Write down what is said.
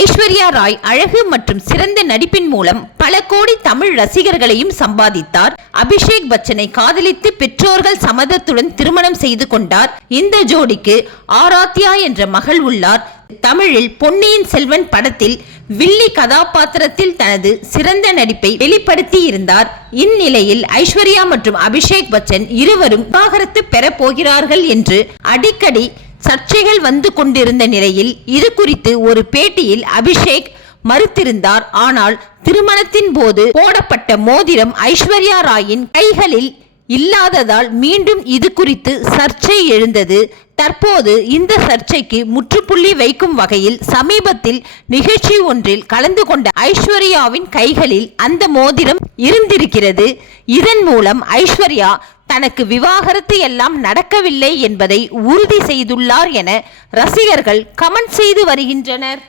ஐஸ்வர்யா ராய் அழகு மற்றும் சிறந்த நடிப்பின் மூலம் பல கோடி தமிழ் ரசிகர்களையும் சம்பாதித்தார். அபிஷேக் பச்சனை காதலித்து பெற்றோர்கள் சம்மதத்துடன் திருமணம் செய்து கொண்டார். இந்த ஜோடிக்கு ஆராத்யா என்ற மகள் உள்ளார். தமிழில் பொன்னியின் செல்வன் படத்தில் வில்லி கதாபாத்திரத்தில் தனது சிறந்த நடிப்பை வெளிப்படுத்தி இருந்தார். இந்நிலையில் ஐஸ்வர்யா மற்றும் அபிஷேக் பச்சன் இருவரும் விவாகரத்து பெற போகிறார்கள் என்று அடிக்கடி சர்ச்சைகள் வந்து கொண்டிருந்த நிலையில் இது குறித்து ஒரு பேட்டியில் அபிஷேக் மறுத்திருந்தார். ஆனால் திருமணத்தின் போது போடப்பட்ட மோதிரம் ஐஸ்வர்யா ராயின் கைகளில் இல்லாததால் மீண்டும் இது குறித்து சர்ச்சை எழுந்தது. தற்போது இந்த சர்ச்சைக்கு முற்றுப்புள்ளி வைக்கும் வகையில் சமீபத்தில் நிகழ்ச்சி ஒன்றில் கலந்து கொண்ட ஐஸ்வர்யாவின் கைகளில் அந்த மோதிரம் இருந்திருக்கிறது. இதன் மூலம் ஐஸ்வர்யா தனக்கு விவாகரத்து எல்லாம் நடக்கவில்லை என்பதை உறுதி செய்துள்ளார் என ரசிகர்கள் கமெண்ட் செய்து வருகின்றனர்.